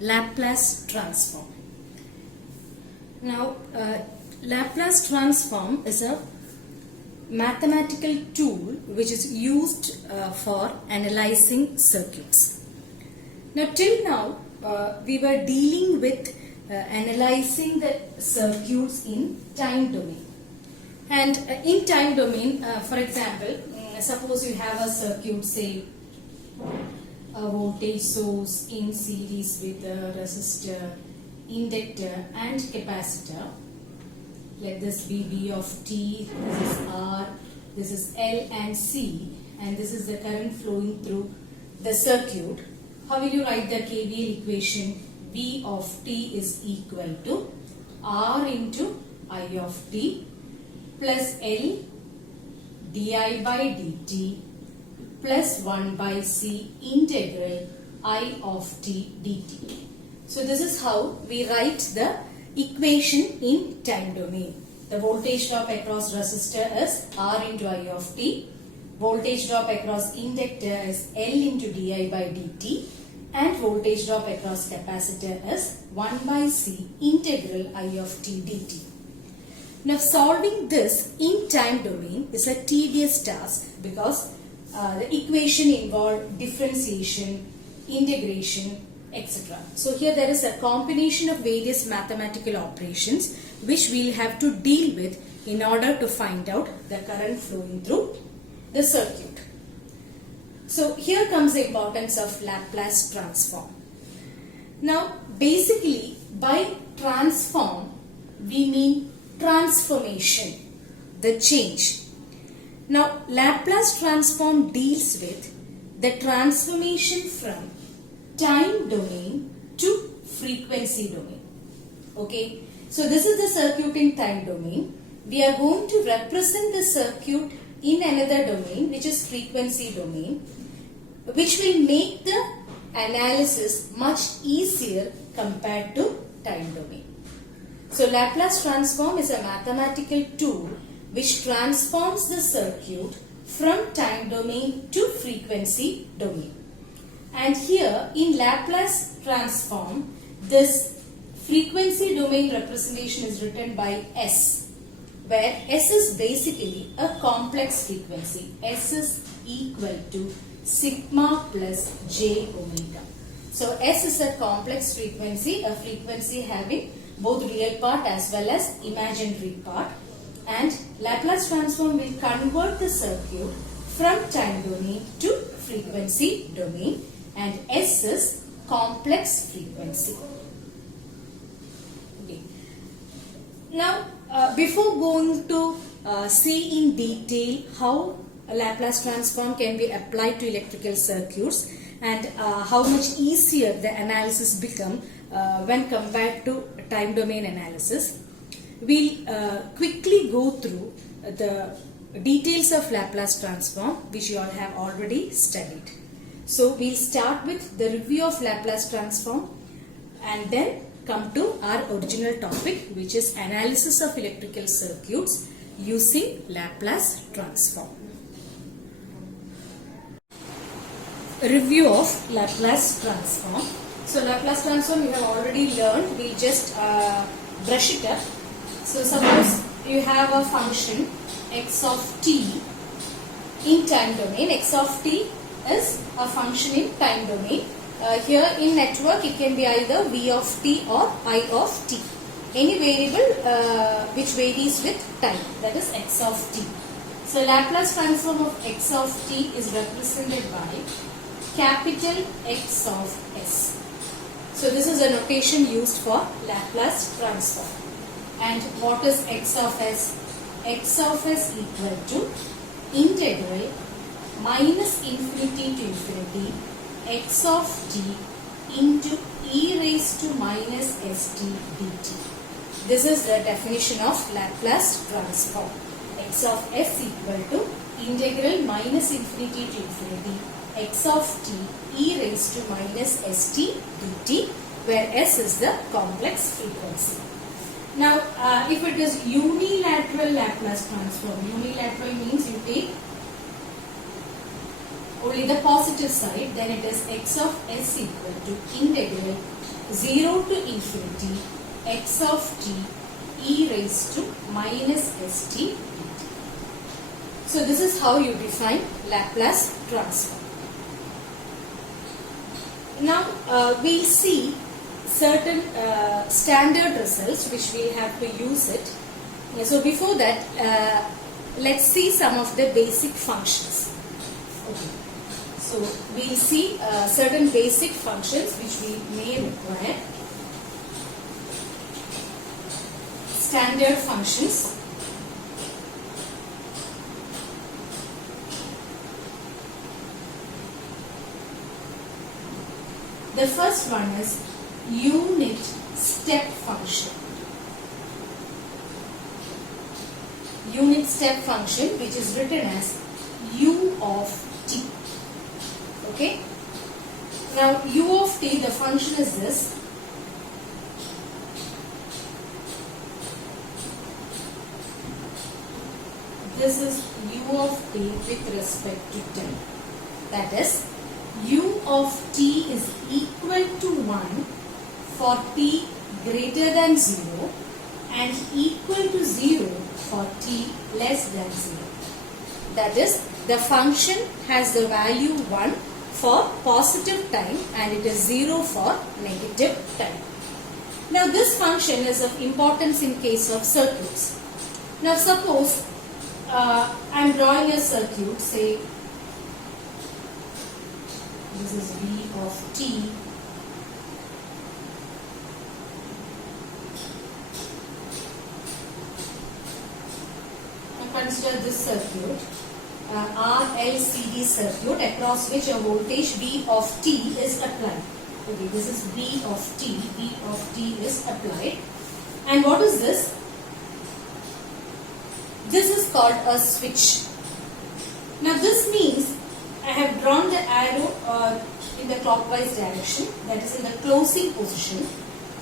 Laplace transform. Now, Laplace transform is a mathematical tool which is used for analyzing circuits. Now, till now, we were dealing with analyzing the circuits in time domain. And in time domain, for example, suppose you have a circuit, say a voltage source in series with a resistor, inductor and capacitor. Let this be V of t, this is R, this is L and C, and this is the current flowing through the circuit. How will you write the KVL equation? V of t is equal to R into I of t plus L di by dt plus 1 by C integral I of t dt. So this is how we write the equation in time domain. The voltage drop across resistor is R into I of t. Voltage drop across inductor is L into di by dt. And voltage drop across capacitor is 1 by C integral I of t dt. Now solving this in time domain is a tedious task because the equation involves differentiation, integration, etc. So here there is a combination of various mathematical operations which we will have to deal with in order to find out the current flowing through the circuit. So here comes the importance of Laplace transform. Now basically by transform we mean transformation, the change. Now Laplace transform deals with the transformation from time domain to frequency domain. Okay, so this is the circuit in time domain. We are going to represent the circuit in another domain which is frequency domain, which will make the analysis much easier compared to time domain. So Laplace transform is a mathematical tool which transforms the circuit from time domain to frequency domain. And here in Laplace transform, this frequency domain representation is written by S, where S is basically a complex frequency. S is equal to sigma plus j omega. So S is a complex frequency, a frequency having both real part as well as imaginary part. And Laplace transform will convert the circuit from time domain to frequency domain, and S is complex frequency. Okay. Now before going to see in detail how a Laplace transform can be applied to electrical circuits and how much easier the analysis become when compared to time domain analysis, we'll quickly go through the details of Laplace transform which you all have already studied. So we'll start with the review of Laplace transform and then come to our original topic, which is analysis of electrical circuits using Laplace transform. Review of Laplace transform. So Laplace transform you have already learned. We'll just brush it up. So suppose you have a function x of t in time domain. X of t is a function in time domain. Here in network it can be either v of t or I of t. Any variable which varies with time, that is x of t. So Laplace transform of x of t is represented by capital X of s. So this is a notation used for Laplace transform. And what is x of s? X of s equal to integral minus infinity to infinity x of t into e raised to minus st dt. This is the definition of Laplace transform. X of s equal to integral minus infinity to infinity x of t e raised to minus st dt, where s is the complex frequency. Now, if it is unilateral Laplace transform, unilateral means you take only the positive side, then it is x of s equal to integral 0 to infinity x of t e raised to minus st. So this is how you define Laplace transform. Now we'll see certain standard results which we'll have to use it. So before that, let's see some of the basic functions. Okay. So we'll see certain basic functions which we may require. Standard functions. The first one is unit step function. Unit step function, which is written as u of t. Okay. Now u of t, the function is this. This is u of t with respect to time. That is, u of t is equal to 1 for t greater than 0 and equal to 0 for t less than 0. That is, the function has the value 1 for positive time and it is 0 for negative time. Now this function is of importance in case of circuits. Now suppose I am drawing a circuit, say this is v of t. Now consider this circuit, RLCD circuit, across which a voltage V of t is applied. Okay, this is V of t. V of t is applied. And what is this? This is called a switch. Now this means I have drawn the arrow in the clockwise direction, that is in the closing position.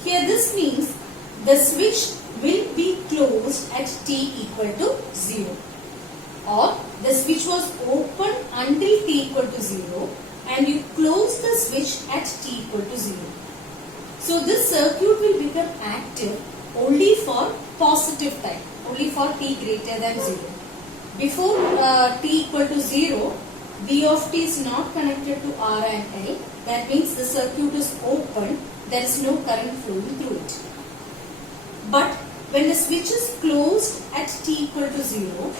Here this means the switch will be closed at t equal to 0, or the switch was open until t equal to 0 and you close the switch at t equal to 0. So this circuit will become active only for positive time, only for t greater than 0. Before t equal to 0, V of t is not connected to R and L. That means the circuit is open, there is no current flowing through it. But when the switch is closed at t equal to 0,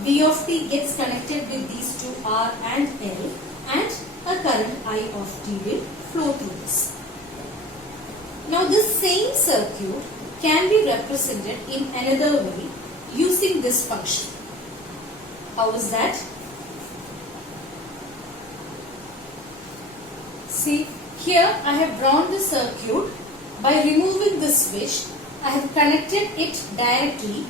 V of t gets connected with these two R and L and a current I of t will flow through this. Now this same circuit can be represented in another way using this function. How is that? See, here I have drawn the circuit. By removing this switch, I have connected it directly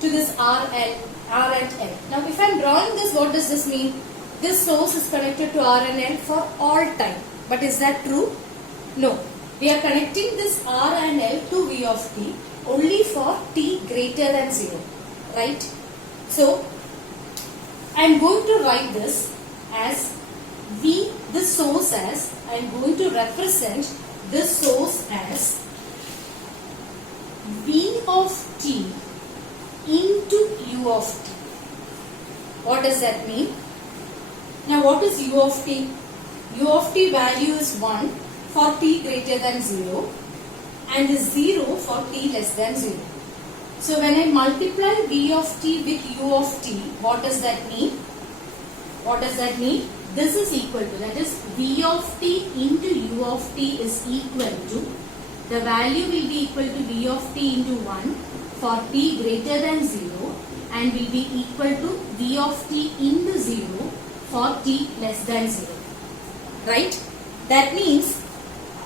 to this R and L. Now if I am drawing this, what does this mean? This source is connected to R and L for all time. But is that true? No. We are connecting this R and L to V of t only for t greater than 0. Right? So, I am going to write this as V, this source as, I am going to represent this source as V of t into u of t. What does that mean? Now what is u of t? U of t value is 1 for t greater than 0 and is 0 for t less than 0. So when I multiply V of t with u of t, what does that mean? What does that mean? This is equal to, that is V of t into u of t is equal to, the value will be equal to V of t into 1 for t greater than 0 and will be equal to V of t into 0 for t less than 0. Right? That means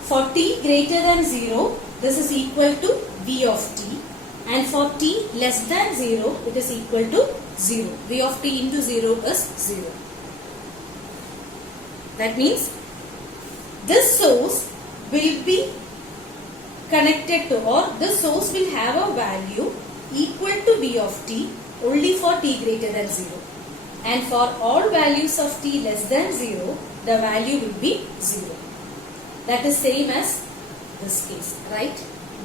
for t greater than 0, this is equal to V of t, and for t less than 0, it is equal to 0. V of t into 0 is 0. That means this source will be connected to, or this source will have a value equal to V of t only for t greater than 0. and for all values of t less than 0, the value will be 0. That is same as this case, right?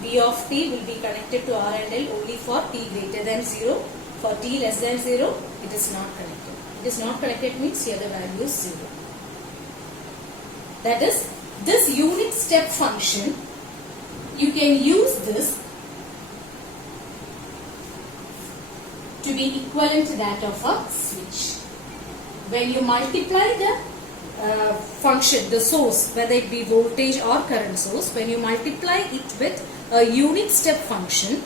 V of t will be connected to R and L only for t greater than 0. For t less than 0, it is not connected. It is not connected means here the value is 0. That is, this unit step function, you can use this to be equivalent to that of a switch. When you multiply the function, the source, whether it be voltage or current source, when you multiply it with a unit step function,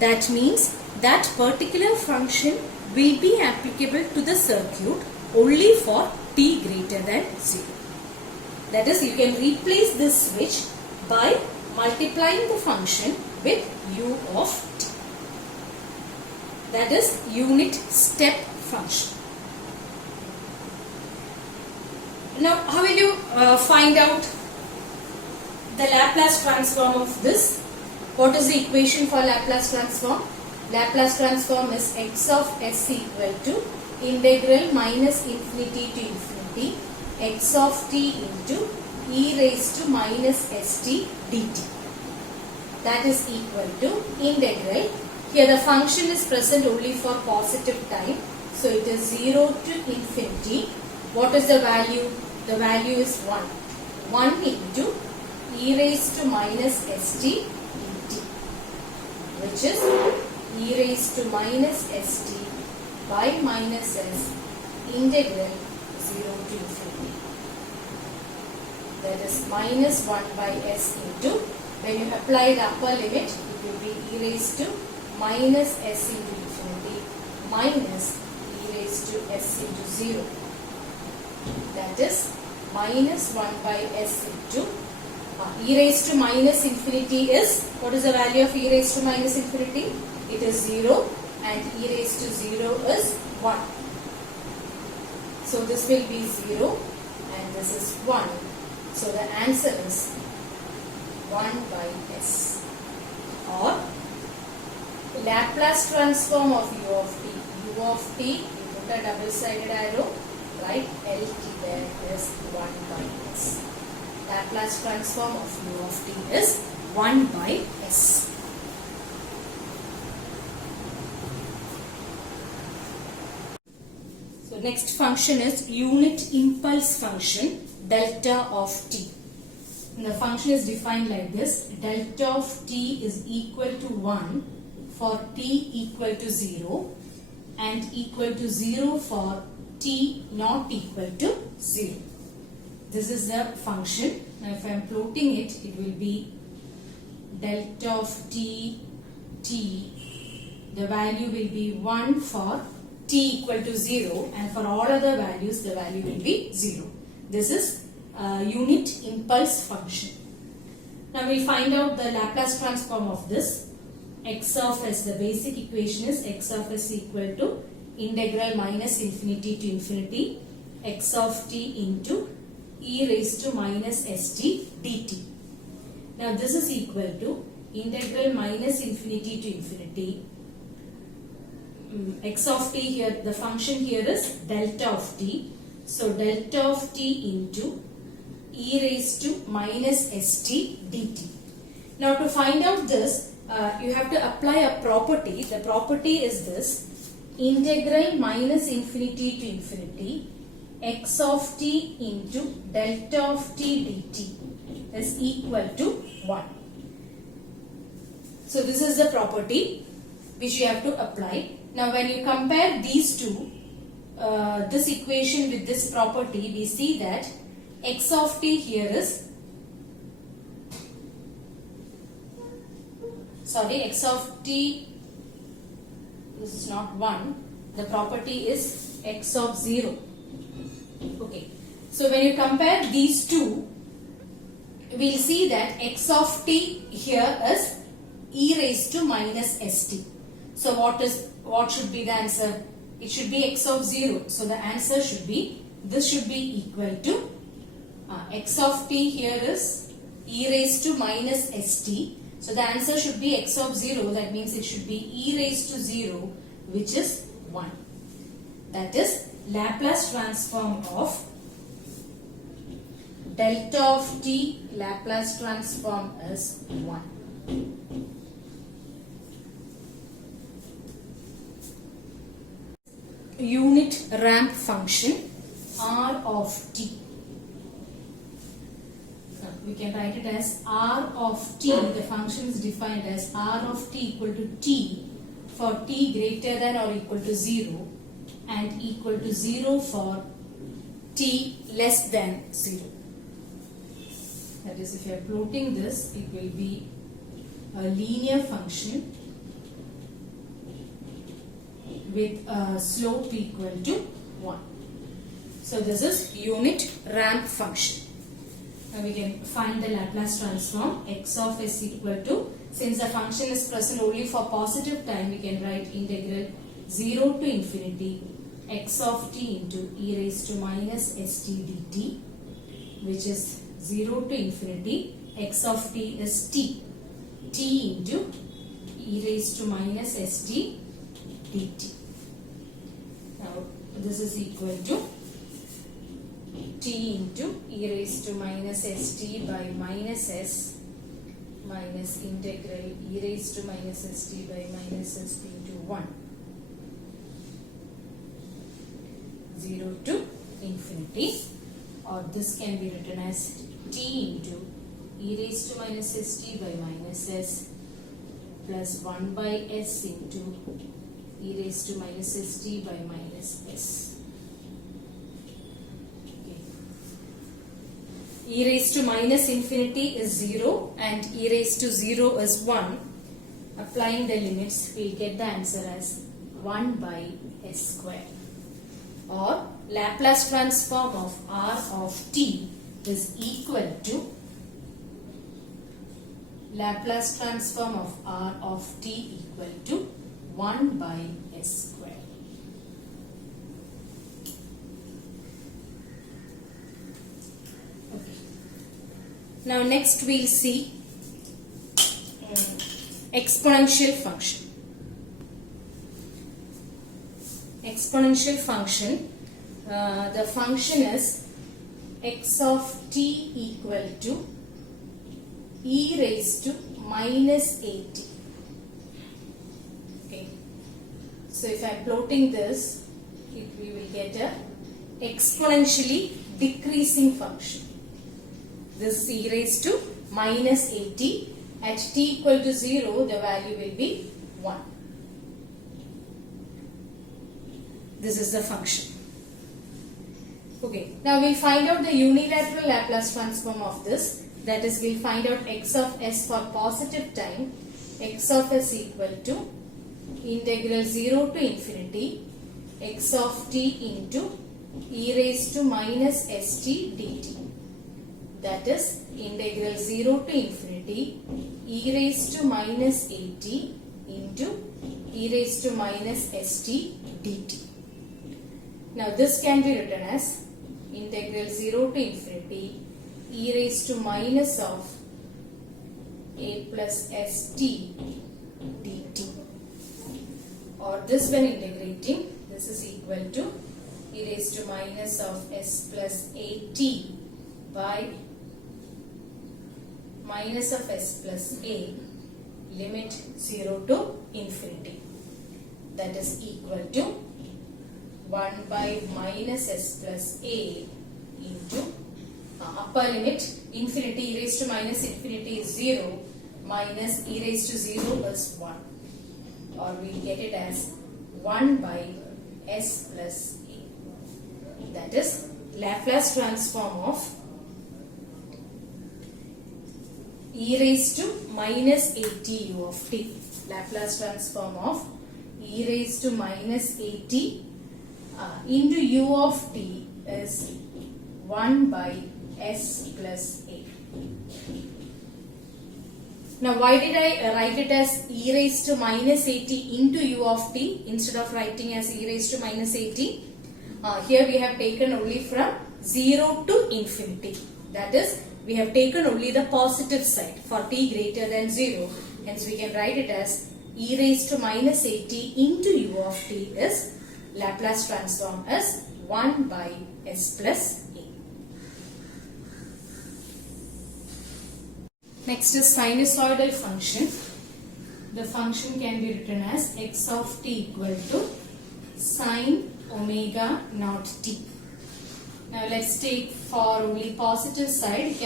that means that particular function will be applicable to the circuit only for t greater than 0. That is, you can replace this switch by multiplying the function with u of t. That is unit step function. Now, how will you find out the Laplace transform of this? What is the equation for Laplace transform? Laplace transform is x of s equal to integral minus infinity to infinity x of t into e raised to minus st dt. That is equal to integral. Here the function is present only for positive time. So it is 0 to infinity. What is the value? The value is 1. 1 into e raised to minus st dt, which is e raised to minus st by minus s integral 0 to infinity. That is minus 1 by s into, when you apply the upper limit, it will be e raised to minus s into infinity minus e raised to s into 0. That is minus 1 by s into e raised to minus infinity is, what is the value of e raised to minus infinity? It is 0 and e raised to 0 is 1. So this will be 0 and this is 1. So the answer is 1 by s, or Laplace transform of u of t. U of t, you put a double-sided arrow, right? LT there is 1 by s. Laplace transform of u of t is 1 by s. So next function is unit impulse function delta of t. And the function is defined like this: delta of t is equal to 1 for t equal to 0 and equal to 0 for t not equal to 0. This is the function. Now if I am plotting it, it will be delta of t, the value will be 1 for t equal to 0, and for all other values the value will be 0. This is unit impulse function. Now we will find out the Laplace transform of this. X of s, the basic equation is x of s equal to integral minus infinity to infinity x of t into e raised to minus st dt. Now this is equal to integral minus infinity to infinity x of t, here the function here is delta of t. So delta of t into e raised to minus st dt. Now to find out this, you have to apply a property. The property is this: integral minus infinity to infinity x of t into delta of t dt is equal to 1. So this is the property which you have to apply. Now when you compare these two, this equation with this property, we see that x of t here is, x of t, this is not 1, the property is x of 0. Okay, so when you compare these two, we will see that x of t here is e raised to minus st. So what should be the answer? It should be x of 0. So the answer should be, this should be equal to x of t here is e raised to minus st. So the answer should be x of 0. That means it should be e raised to 0, which is 1. That is, Laplace transform of delta of t Laplace transform is 1. Unit ramp function r of t. We can write it as r of t. The function is defined as r of t equal to t for t greater than or equal to 0 and equal to 0 for t less than 0. That is, if you are plotting this, it will be a linear function with a slope equal to 1. So this is unit ramp function. Now we can find the Laplace transform. X of s equal to, since the function is present only for positive time, we can write integral 0 to infinity x of t into e raised to minus st dt, which is 0 to infinity x of t is t into e raised to minus st dt. Now this is equal to t into e raised to minus st by minus s minus integral e raised to minus st by minus st into 1. 0 to infinity, or this can be written as t into e raised to minus st by minus s plus 1 by s into e raised to minus st by minus s. Okay. E raised to minus infinity is 0 and e raised to 0 is 1. Applying the limits, we will get the answer as 1 by s square. Or Laplace transform of r of t is equal to Laplace transform of r of t equal to 1 by s square. Okay. Now next we will see exponential function. Exponential function, the function is x of t equal to e raised to minus at. Okay. So if I am plotting this, we will get a exponentially decreasing function. This is e raised to minus at. At t equal to 0, the value will be 1. This is the function. Okay, now we'll find out the unilateral Laplace transform of this. That is, we'll find out x of s for positive time. X of s equal to integral 0 to infinity x of t into e raised to minus st dt. That is integral 0 to infinity e raised to minus at into e raised to minus st dt. Now this can be written as integral 0 to infinity e raised to minus of a plus st dt. Or this, when integrating, this is equal to e raised to minus of s plus at by minus of s plus a limit 0 to infinity. That is equal to 1 by minus s plus a into upper limit infinity e raised to minus infinity is 0 minus e raised to 0 is 1, or we get it as 1 by s plus a. That is Laplace transform of e raised to minus at u of t. Laplace transform of e raised to minus at into u of t is 1 by s plus a. Now why did I write it as e raised to minus at into u of t instead of writing as e raised to minus at? Here we have taken only from 0 to infinity. That is, we have taken only the positive side for t greater than 0. Hence we can write it as e raised to minus at into u of t is Laplace transform as 1 by s plus a. Next is sinusoidal function. The function can be written as x of t equal to sine omega naught t. Now let's take for only positive side.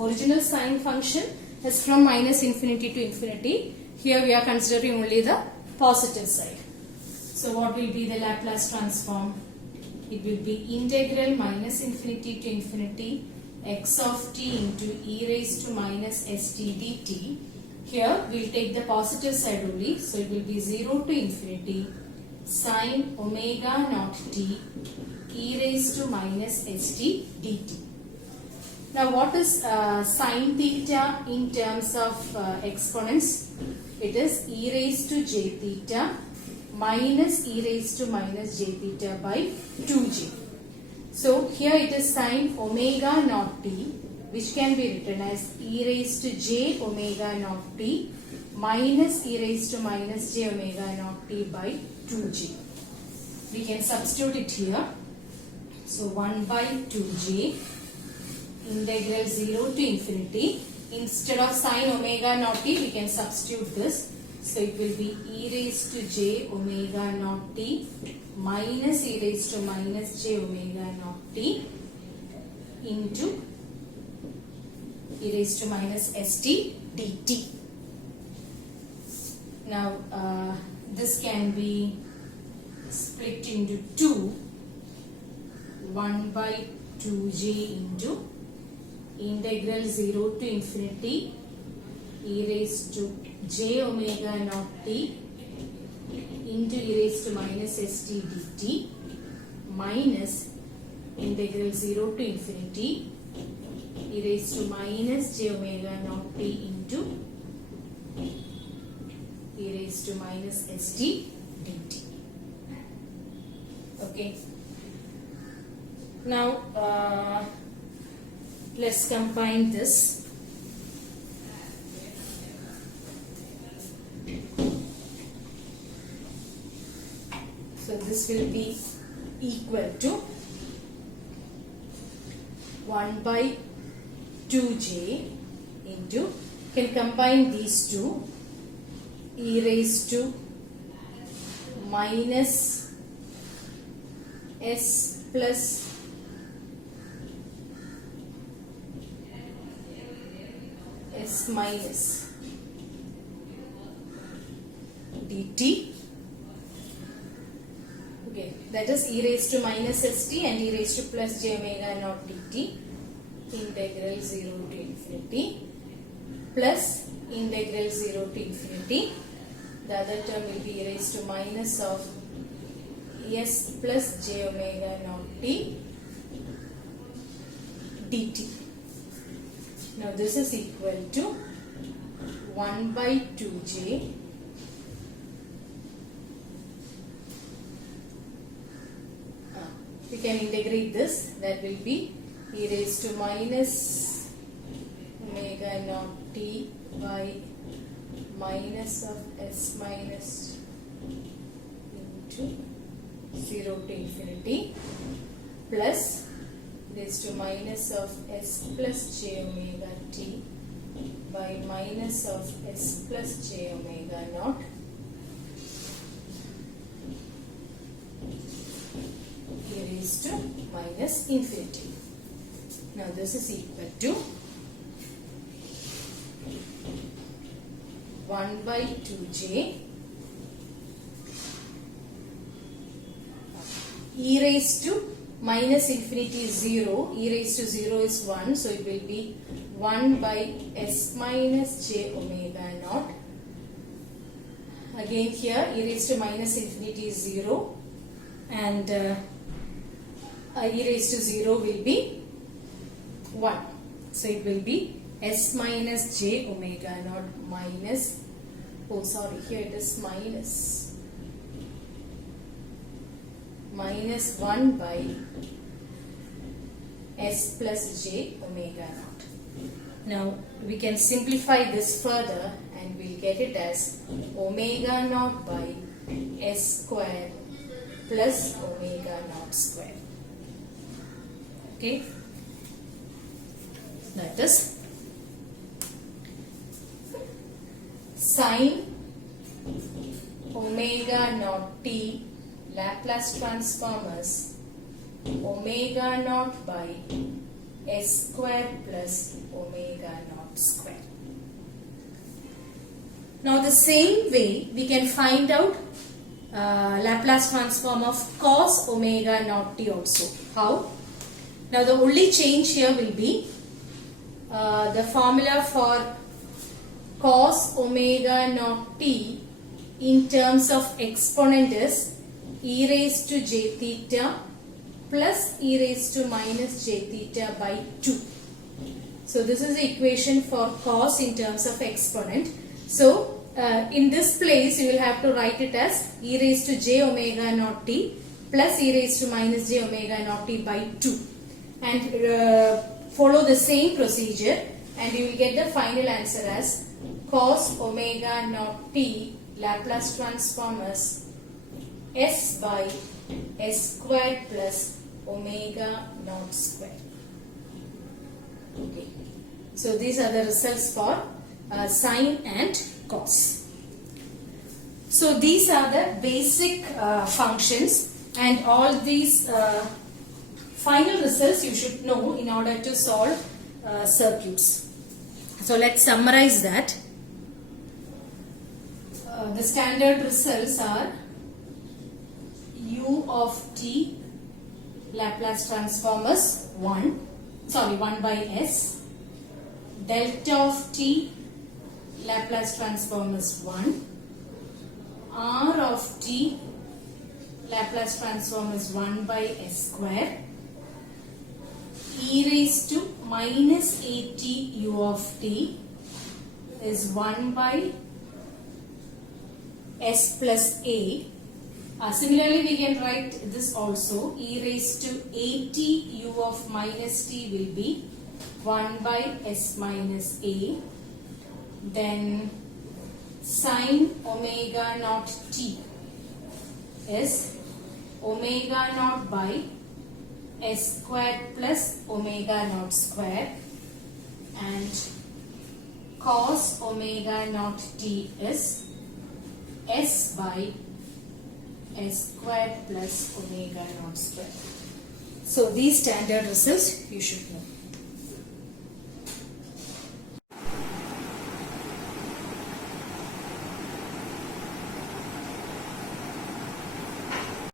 Original sine function is from minus infinity to infinity. Here we are considering only the positive side. So what will be the Laplace transform? It will be integral minus infinity to infinity x of t into e raised to minus st dt. Here we will take the positive side only. So it will be 0 to infinity sine omega naught t e raised to minus st dt. Now what is sine theta in terms of exponents? It is e raised to j theta minus e raised to minus j theta by 2j. So here it is sine omega naught t, which can be written as e raised to j omega naught t minus e raised to minus j omega naught t by 2j. We can substitute it here. So 1 by 2j integral 0 to infinity. Instead of sine omega naught t, we can substitute this. So it will be e raised to j omega naught t minus e raised to minus j omega naught t into e raised to minus st dt. Now this can be split into 2. 1 by 2j into integral 0 to infinity e raised to j omega naught t into e raised to minus st dt minus integral 0 to infinity e raised to minus j omega naught t into e raised to minus st dt. Okay. Now let's combine this. So this will be equal to 1 by 2j into, can combine these two, e raised to minus s plus s minus dt. Okay, that is e raised to minus st and e raised to plus j omega naught dt integral 0 to infinity plus integral 0 to infinity. The other term will be e raised to minus of s plus j omega naught t dt. Now this is equal to 1 by 2j we can integrate this. That will be e raised to minus omega naught t by minus of s minus into 0 to infinity plus raised to minus of s plus j omega t by minus of s plus j omega naught e raised to minus infinity. Now this is equal to 1 by 2j e raised to minus infinity is 0, e raised to 0 is 1, so it will be 1 by s minus j omega naught. Again here e raised to minus infinity is 0 and e raised to 0 will be 1. So it will be s minus j omega naught minus, oh sorry, here it is minus 1 by s plus j omega naught. Now we can simplify this further and we'll get it as omega naught by s square plus omega naught square. Okay, that is sine omega naught t Laplace transform as omega naught by s square plus omega naught square. Now the same way we can find out Laplace transform of cos omega naught t also. How? Now the only change here will be the formula for cos omega naught t in terms of exponent is e raised to j theta plus e raised to minus j theta by 2. So this is the equation for cos in terms of exponent. So in this place you will have to write it as e raised to j omega naught t plus e raised to minus j omega naught t by 2, and follow the same procedure, and you will get the final answer as cos omega naught t Laplace transform as s by s squared plus omega naught square. Okay, so these are the results for sine and cos. So these are the basic functions, and all these final results you should know in order to solve circuits. So let's summarize that. The standard results are u of t Laplace transform is 1 by s, delta of t Laplace transform is 1, r of t Laplace transform is 1 by s square, e raised to minus at u of t is 1 by s plus a. Similarly, we can write this also. E raised to at u of minus t will be 1 by s minus a. Then sine omega naught t is omega naught by s squared plus omega naught square, and cos omega naught t is s by s squared plus omega naught square. So these standard results you should know.